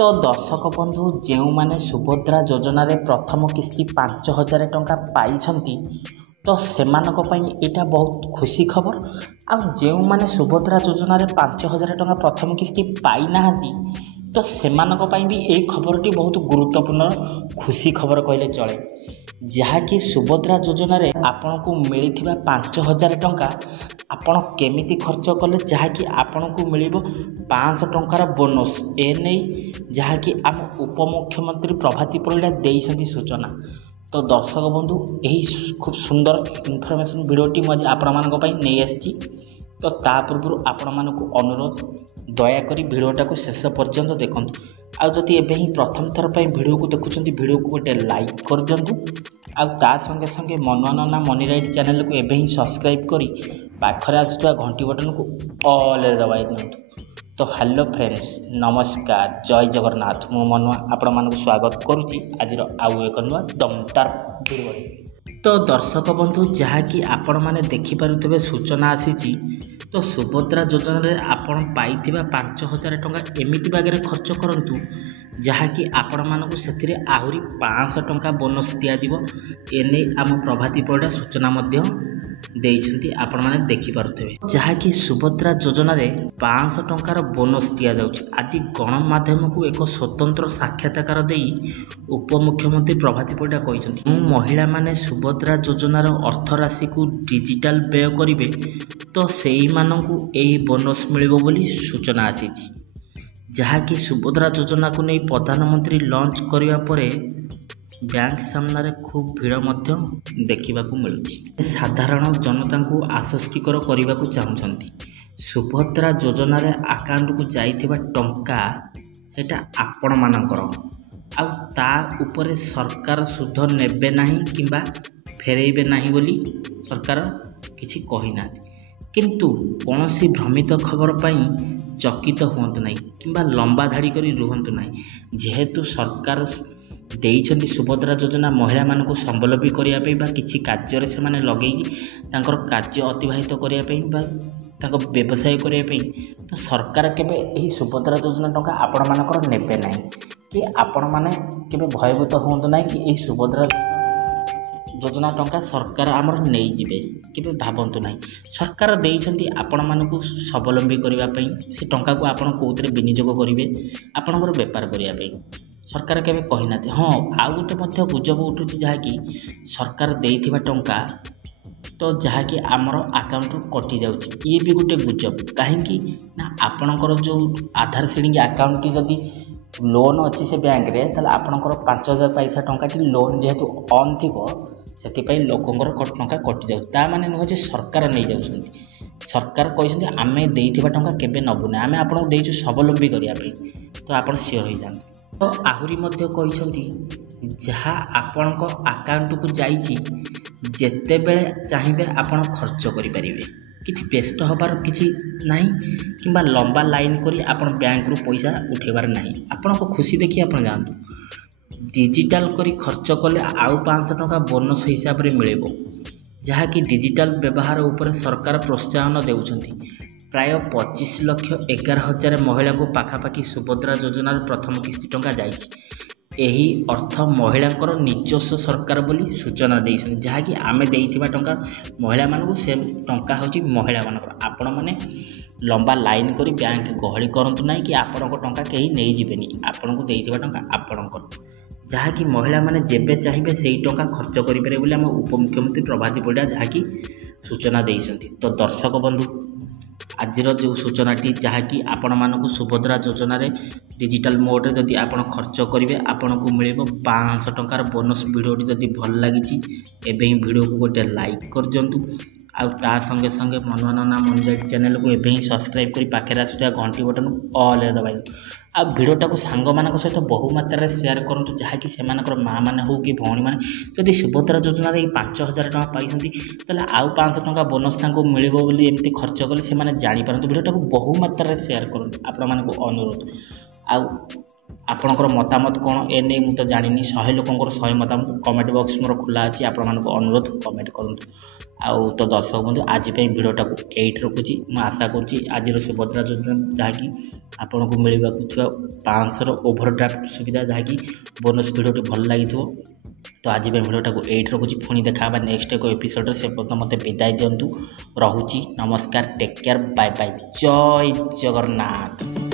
तो दर्शक बंधु जो मैंने सुभद्रा योजना रे प्रथम किस्ती 5,000 टंका पाई तो सेमानकपई एटा बहुत खुशी खबर। आ जो मैंने सुभद्रा योजना रे 5,000 टंका प्रथम किस्ती पाई नाहांती तो सेमानकपई भी यही खबरटी बहुत गुरुत्वपूर्ण खुशी खबर कहले चले। जहाँकि सुभद्रा योजना रे आपन को मिलिथिबा 5,000 टंका आपण केमिति खर्च कले जहाँकि आपन को मिलिबो 500 टंकार बोनस ए नहीं जहाँकि आम उपमुख्यमंत्री प्रभाती परिड़ा देइछंती सूचना। तो दर्शक बंधु यही खूब सुंदर इनफॉरमेशन वीडियोटी मुझे आपण मानक पई नहीं आछि। तो ता पूर्व आपण मानक अनुरोध दयाकोरी वीडियोटा को शेष पर्यंत देखंतु। आ जदि एबे ही प्रथम थर पई वीडियो को देखुछंती वीडियो को गोटे लाइक कर दियंतु। आ ता संगे संगे मनोनना मनी राइट चैनल को एबे ही सब्सक्राइब करी पाखरे आसुवा घंटी बटन को ऑल रे दबाई दियंतु। तो हेलो फ्रेंड्स नमस्कार जय जगन्नाथ मु मनुआ आपण मानक स्वागत करुच्ची आज आउ एक नुआ दमदार वीडियो। तो दर्शक बंधु जहाँकि आपण माने देखिपारुथिबे सूचना आसीची तो सुभद्रा योजना रे आपण पाइथिबा 5,000 टंका एमिति बागरे खर्च करंतु जहाँकि आपण मानक सेथिरे आहुरी 500 टंका बोनस दिया जिवो एने आम प्रभाती परिड़ा सूचना मध्य देइछंती आपण माने देखि पारुथिबे। जहाँकि सुभद्रा योजना रे 500 टंकार बोनस दिया जाउछि। आज गणमाध्यम को एक स्वतंत्र साक्षात्कार देई उपमुख्यमंत्री प्रभाती परिड़ा कहिसंती महिला माने सुभद्रा योजनार अर्थ राशि को डिजिटल व्यय करिवे तो सेई मानकु एही बोनस मिलिबो बोली सूचना आसीछि। जहाँकि सुभद्रा योजना को नहीं प्रधानमंत्री लॉन्च करिवा परे बैंक सामने खूब भीड़ मध्य देखा मिलूँ। साधारण जनता को आश्वस्तिकर करने को चाहते सुभद्रा योजना रे अकाउंट को जाइथिबा टंका एटा आपण मानकर आ ता उपरे सरकार सुध नेबे नाही किंबा फेरेइबे नाही बोली सरकार किछि कहि ना। किंतु कौन सी भ्रमित खबर पाई चकित हुंतु नहीं किंबा लंबा धाड़ी करी रुहंतु नहीं। जेहेतु सरकार देइछंती सुभद्रा योजना महिला मानक संबलबी करिया पई बा किछि कार्य से माने लगेई तांकर कार्य अतिबाहित करिया पई बा तांको व्यवसाय करिया पई तो सरकार केबे एही सुभद्रा योजना टंका आपण मानकर नेबे नाही कि आपण माने केबे भयभूत हुंतु नाही कि एही सुभद्रा योजना टंका सरकार आमर नहीं जिबे केबे भाबंतु नाही। सरकार देइछंती आपण मानक स्वावलंबी करिया पई से टंका को आपण कोउतरे विनियोग करिवे आपणकर व्यापार करिया पई सरकार केबे कहि नाते। हाँ आउ गोटे मध्य गुजब उठुछि जहाँकि सरकार देइथिबा टंका तो जहाँकि आमर अकाउंट कटि जाउछि ये भी गोटे गुजब कहीं ना आपणकर जो आधार श्रेणी अकाउंट जदि लोन अच्छी से बैंक रे ताले आपणकर 5,000 पाइथा टंका लोन जेहेतु ऑन थिबो सेतिपई लोकंकर टंका कटि जाउछि। ता माने नुह जे सरकार नहीं जाउछंती सरकार कहिसंती आमे देइथिबा टंका केबे नबुने आमे आपन देइछु स्वावलंबी करिया पई तो आपण सियोर होई जांतु। तो आहुरी मध्य कहिसंती जहाँ आपणको अकाउंट को जाइछि जेते बेले चाहिबे आपण खर्च करि परिबे किछि व्यस्त हबार किछि नाही किंबा लंबा लाइन करी आपण बैंक रु पैसा उठेबार नाही। आपण को खुशी देखि आपण जानतु डिजिटल करी खर्च कले आउ 500 टंका बोनस हिसाब रे मिलेबो जहाँकि डिजिटल व्यवहार उपर सरकार प्रोत्साहन देउछंती। प्राय 25,11,000 महिला को पाखापाखि सुभद्रा योजनार प्रथम किस्ती टंका जाइछि। एही अर्थ महिलांकर निजस्व सरकार बोली सूचना देइछन जहाँकि आमे देइथिबा टंका महिला मानकु से टंका होची महिला मानकर आपण माने लंबा लाइन करी बैंक गहली करंतु नाही कि आपणको टंका केही नहीं जिबेनी आपणको देइथिबा टंका आपणकर जहाँकि महिला माने जेबे चाहिए सेही टंका खर्च करि पारे बोली हम उपमुख्यमंत्री प्रभाती परिड़ा जहाँकि सूचना देइछंती। तो दर्शक बंधु आज जो सूचनाटी जहाँकि आपण मानक सुभद्रा योजना रे डिजिटल मोड रे जदि आपण खर्च करेंगे आपण को मिलेबो 500 टंकार बोनस। वीडियोटी जदि भल लगी एबे ही वीडियो को गोटे लाइक कर दियंतु। आ ता संगे संगे मनोनना मनी राइट चैनल को एबे ही सब्सक्राइब करी पाखरे आसुवा घंटी बटन ऑल रे दबाई आ वीडियोटा को सांग मानक सहित बहु मात्रा शेयर करंतु जहाँकि सेमानकर माँ माने हो कि भौणी माने जदि सुभद्रा योजना रे 5,000 टंका पाइछंती ताले आउ 500 टंका बोनस तांको मिलिबो बोली एमती खर्च कले से माने जानि पारंतु वीडियोटा को बहु मात्रा शेयर करंतु आपण मानक अनुरोध। आउ आपणकर मतामत कौन ए नहीं मुझे जानी 100 लोकंर 100 मतामत कमेंट बॉक्स मोर खुला अच्छी आपण मानक अनुरोध कमेंट करूँ। आउ तो दर्शक बंधु आज भिडटा को 8 रखुची आशा करुँच आज सुभद्रा योजना जहाँकि ଆପଣଙ୍କୁ ମିଳିବାକୁ ଥିବା 500ର ଓଭରଡ୍ରାଫ୍ଟ ସୁବିଧା, ଯାହାକି ବୋନସ୍ ଭିଡ଼ିଓଟି ଭଲ ଲାଗିଥିବ। ତ ଆଜି ପାଇଁ ଭିଡ଼ିଓଟାକୁ ଏଇଠି ରଖୁଛି, ପୁଣି ଦେଖା ହେବା ନେକ୍ସଟ ଏକ ଏପିସୋଡ଼ରେ। ସେ ପର୍ଯ୍ୟନ୍ତ ମୋତେ ବିଦାୟ ଦିଅନ୍ତୁ। ରହୁଛି, ନମସ୍କାର, ଟେକ୍ କେୟାର, ବାଏ ବାଏ, ଜୟ ଜଗନ୍ନାଥ।